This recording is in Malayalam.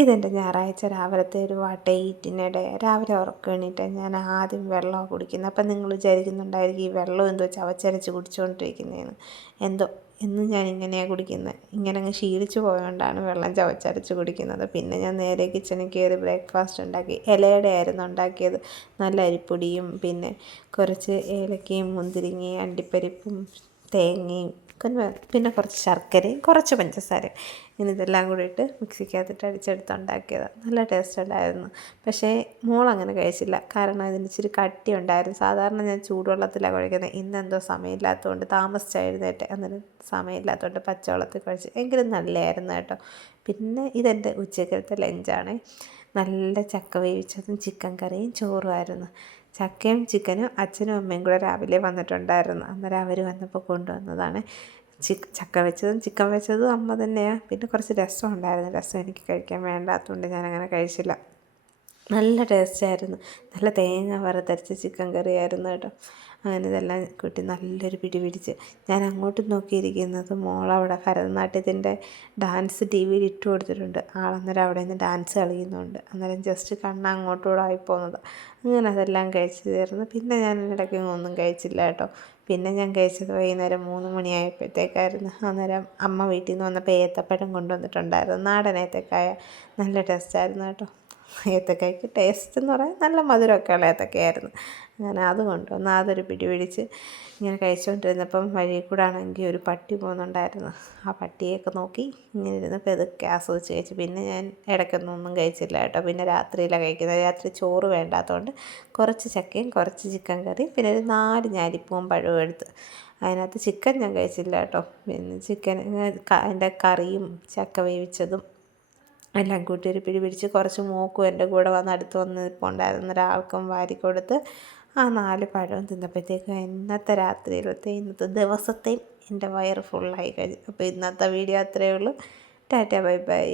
ഇതെൻ്റെ ഞായറാഴ്ച രാവിലത്തെ ഒരു വട്ടയിറ്റിനിടെ രാവിലെ ഉറക്കം എണീറ്റ് ഞാൻ ആദ്യം വെള്ളമാണ് കുടിക്കുന്നത്. അപ്പം നിങ്ങൾ വിചാരിക്കുന്നുണ്ടായിരിക്കും ഈ വെള്ളം എന്തോ ചവച്ചരച്ച് കുടിച്ചുകൊണ്ടിരിക്കുന്നതെന്ന്. എന്തോ എന്നും ഞാൻ ഇങ്ങനെയാണ് കുടിക്കുന്നത്. ഇങ്ങനെ അങ്ങ് ശീലിച്ചു പോയതുകൊണ്ടാണ് വെള്ളം ചവച്ചരച്ച് കുടിക്കുന്നത്. പിന്നെ ഞാൻ നേരെ കിച്ചണിൽ കയറി ബ്രേക്ക്ഫാസ്റ്റ് ഉണ്ടാക്കി. ഇലയുടെ ആയിരുന്നു ഉണ്ടാക്കിയത്. നല്ല അരിപ്പൊടിയും പിന്നെ കുറച്ച് ഏലക്കയും മുന്തിരിങ്ങയും അണ്ടിപ്പരിപ്പും തേങ്ങയും പിന്നെ കുറച്ച് ശർക്കരയും കുറച്ച് പഞ്ചസാരയും ഇങ്ങനെ ഇതെല്ലാം കൂടി ഇട്ട് മിക്സിക്കകത്തിട്ട് അടിച്ചെടുത്ത് ഉണ്ടാക്കിയതാണ്. നല്ല ടേസ്റ്റ് ഉണ്ടായിരുന്നു. പക്ഷേ മോളങ്ങനെ കഴിച്ചില്ല. കാരണം അതിന് ഇച്ചിരി കട്ടി ഉണ്ടായിരുന്നു. സാധാരണ ഞാൻ ചൂടുവെള്ളത്തിലാണ് കുഴക്കുന്നത്. ഇന്നെന്തോ സമയമില്ലാത്തതുകൊണ്ട് താമസിച്ചായിരുന്നേട്ടെ, അന്നേരം സമയമില്ലാത്തതുകൊണ്ട് പച്ചവെള്ളത്തിൽ കുഴച്ച്. എങ്കിലും നല്ലതായിരുന്നു കേട്ടോ. പിന്നെ ഇതെൻ്റെ ഉച്ചക്കലത്തെ ലഞ്ചാണ്. നല്ല ചക്ക വേവിച്ചതും ചിക്കൻ കറിയും ചോറുമായിരുന്നു. ചക്കയും ചിക്കനും അച്ഛനും അമ്മയും കൂടെ രാവിലെ വന്നിട്ടുണ്ടായിരുന്നു. അന്നേരം അവർ വന്നപ്പോൾ കൊണ്ടുവന്നതാണ്. ചക്ക വെച്ചതും ചിക്കൻ വെച്ചതും അമ്മ തന്നെയാണ്. പിന്നെ കുറച്ച് രസം ഉണ്ടായിരുന്നു. രസം എനിക്ക് കഴിക്കാൻ വേണ്ടാത്തതുകൊണ്ട് ഞാനങ്ങനെ കഴിച്ചില്ല. നല്ല ടേസ്റ്റായിരുന്നു. നല്ല തേങ്ങ വറുത്തരച്ച ചിക്കൻ കറിയായിരുന്നു കേട്ടോ. അങ്ങനെ ഇതെല്ലാം കൂട്ടി നല്ലൊരു പിടി പിടിച്ച് ഞാൻ അങ്ങോട്ട് നോക്കിയിരിക്കുന്നത് മോളവിടെ ഭരതനാട്യത്തിൻ്റെ ഡാൻസ് ടി വിയിൽ ഇട്ട് കൊടുത്തിട്ടുണ്ട്. ആളന്നേരം അവിടെ നിന്ന് ഡാൻസ് കളിക്കുന്നുണ്ട്. അന്നേരം ജസ്റ്റ് കണ്ണ് അങ്ങോട്ടുകൂടെ ആയിപ്പോകുന്നത്. അങ്ങനെ അതെല്ലാം കഴിച്ച് തീർന്നു. പിന്നെ ഞാൻ ഇടയ്ക്കൊന്നും കഴിച്ചില്ല കേട്ടോ. പിന്നെ ഞാൻ കഴിച്ചത് വൈകുന്നേരം 3 മണിയായപ്പോഴത്തേക്കായിരുന്നു. അന്നേരം അമ്മ വീട്ടിൽ നിന്ന് വന്നപ്പോൾ ഏത്തപ്പഴം കൊണ്ടുവന്നിട്ടുണ്ടായിരുന്നു. നാടൻ ഏത്തക്കായ. നല്ല ടേസ്റ്റായിരുന്നു കേട്ടോ. ഏത്തക്കായ്ക്ക് ടേസ്റ്റ് എന്ന് പറയാൻ നല്ല മധുരമൊക്കെ ഉള്ള ഏത്തക്കയായിരുന്നു. അങ്ങനെ അത് കൊണ്ടുവന്ന് അതൊരു പിടി പിടിച്ച് ഇങ്ങനെ കഴിച്ചുകൊണ്ടിരുന്നപ്പം വഴിയിൽ കൂടെ ആണെങ്കിൽ ഒരു പട്ടി പോകുന്നുണ്ടായിരുന്നു. ആ പട്ടിയൊക്കെ നോക്കി ഇങ്ങനെ ഇരുന്ന് പെതുക്കെ ആസ്വദിച്ച് കഴിച്ചു. പിന്നെ ഞാൻ ഇടയ്ക്കൊന്നും കഴിച്ചില്ല കേട്ടോ. പിന്നെ രാത്രിയിലാണ് കഴിക്കുന്നത്. രാത്രി ചോറ് വേണ്ടാത്തതുകൊണ്ട് കുറച്ച് ചക്കയും കുറച്ച് ചിക്കൻ കറിയും പിന്നെ ഒരു 4 ഞാലിപ്പൂവും പഴവും എടുത്ത്. അതിനകത്ത് ചിക്കൻ ഞാൻ കഴിച്ചില്ല കേട്ടോ. പിന്നെ ചിക്കൻ അതിൻ്റെ കറിയും ചക്ക വേവിച്ചതും എല്ലാം കൂട്ടി ഒരു പിടി പിടിച്ച് കുറച്ച് മോക്കും എൻ്റെ കൂടെ വന്ന് അടുത്ത് വന്ന് നിൽപ്പുണ്ടായിരുന്ന ഒരാൾക്കും വാരിക്കൊടുത്ത് ആ 4 പഴവും തിന്നപ്പോഴത്തേക്കും ഇന്നത്തെ രാത്രിയിലത്തെ ഇന്നത്തെ ദിവസത്തെയും എൻ്റെ വയറ് ഫുള്ളായി കഴിഞ്ഞു. അപ്പോൾ ഇന്നത്തെ വീഡിയോ അത്രയേ ഉള്ളൂ. Tata bye bye.